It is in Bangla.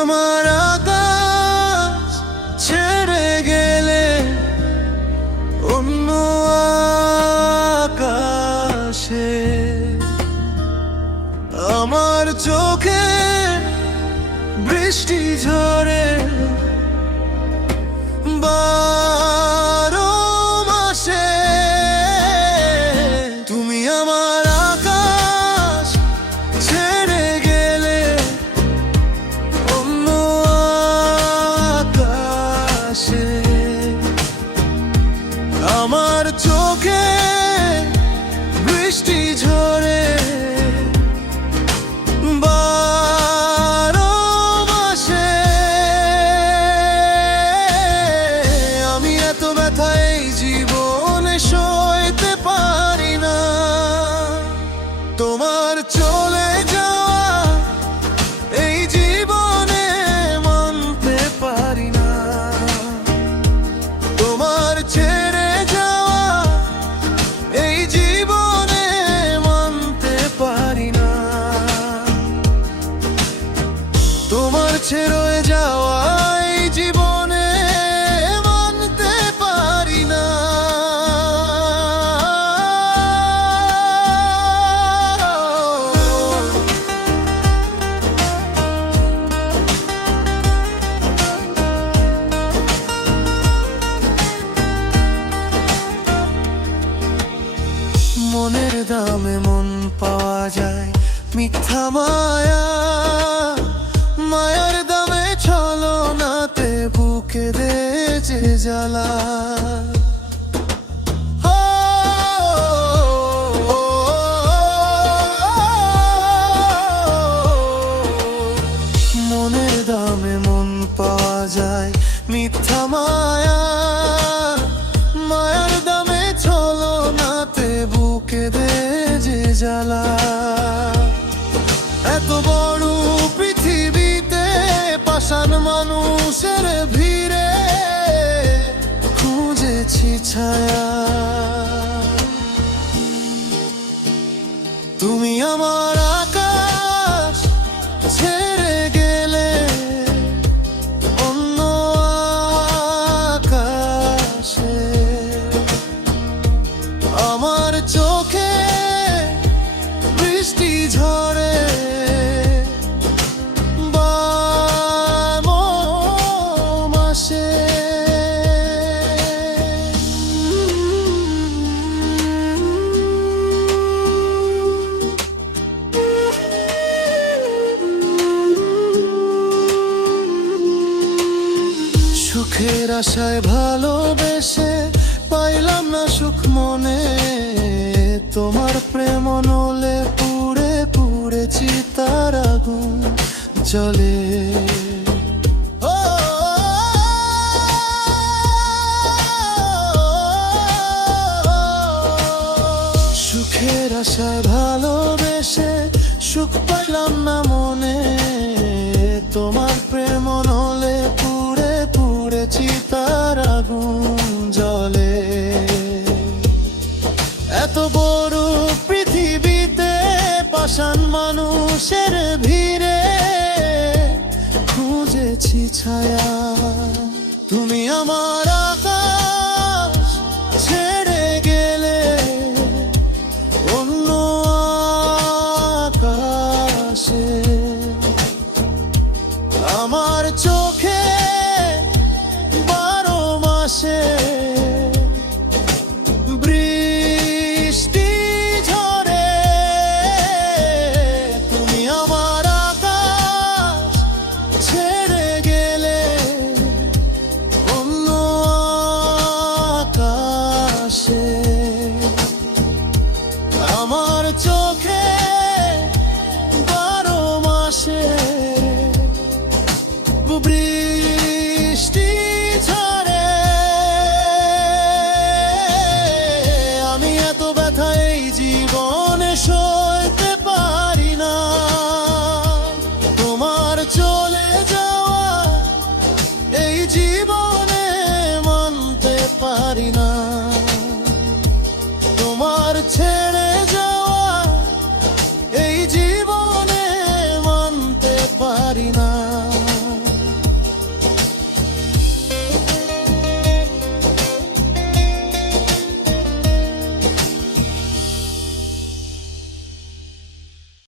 আমার আকাশ ছেড়ে গেলে অন্য আকাশে, আমার চোখে বৃষ্টি ঝরে 12 মাসে। তুমি আমার আকাশ ছেড়ে গেলে অন্য আকাশে, আমার চোখে বৃষ্টি ঝরে 12 মাসে। আমি এত ব্যথা এই জীবনে সইতে পারি না, তোমার চলে যাওয়া এই জীবনে মানতে পারি না, তোমার ছেড়ে যাওয়া এই জীবনে মানতে পারি না, তোমার ছেড়ে যাওয়া এই জীবনে মানতে পারি না। মনের দামে মন পাওয়া যায় মিথ্যা মায়া, মায়ার দামে ছলনাতে বুকে দে যে জ্বালা। মনের দামে মন পাওয়া যায় মিথ্যা মায়া, মায়ার দামে ছলনাতে বুকে দে যে জ্বালা। এত বড় পৃথিবীতে পাষাণ মানুষের ভিড়ে খুঁজেছি ছায়া, তুমি আমার আকাশ ছেড়ে গেলে অন্য আকাশে, আমার চোখে বৃষ্টি ঝরে 12 মাসে। সুখের আশায় ভালোবেসে পাইলাম না সুখ মনে, তোমার প্রেম নলে পুড়ে পুড়ে চিতার আগুন জ্বলে। সুখের আশায় ভালোবেসে সুখ পাইলাম না মনে, তোমার প্রেম নলে পুড়ে পুড়ে চিতার আগুন জ্বলে। এত বড় পৃথিবীতে পাষাণ মানুষের ভিড়ে খুঁজেছি ছায়া, তুমি আমার আকাশ ছেড়ে গেলে অন্য আকাশে, আমার চোখে 12 মাসে বৃষ্টি ঝরে। তুমি আমার আকাশ ছেড়ে গেলে অন্য আকাশে, আমার চোখে 12 মাসে বৃষ্টি ঝরে। আমি এত ব্যথা এই জীবনে সইতে পারি না, তোমার চলে যাওয়া এই জীবনে মানতে পারি না, তোমার ছেড়ে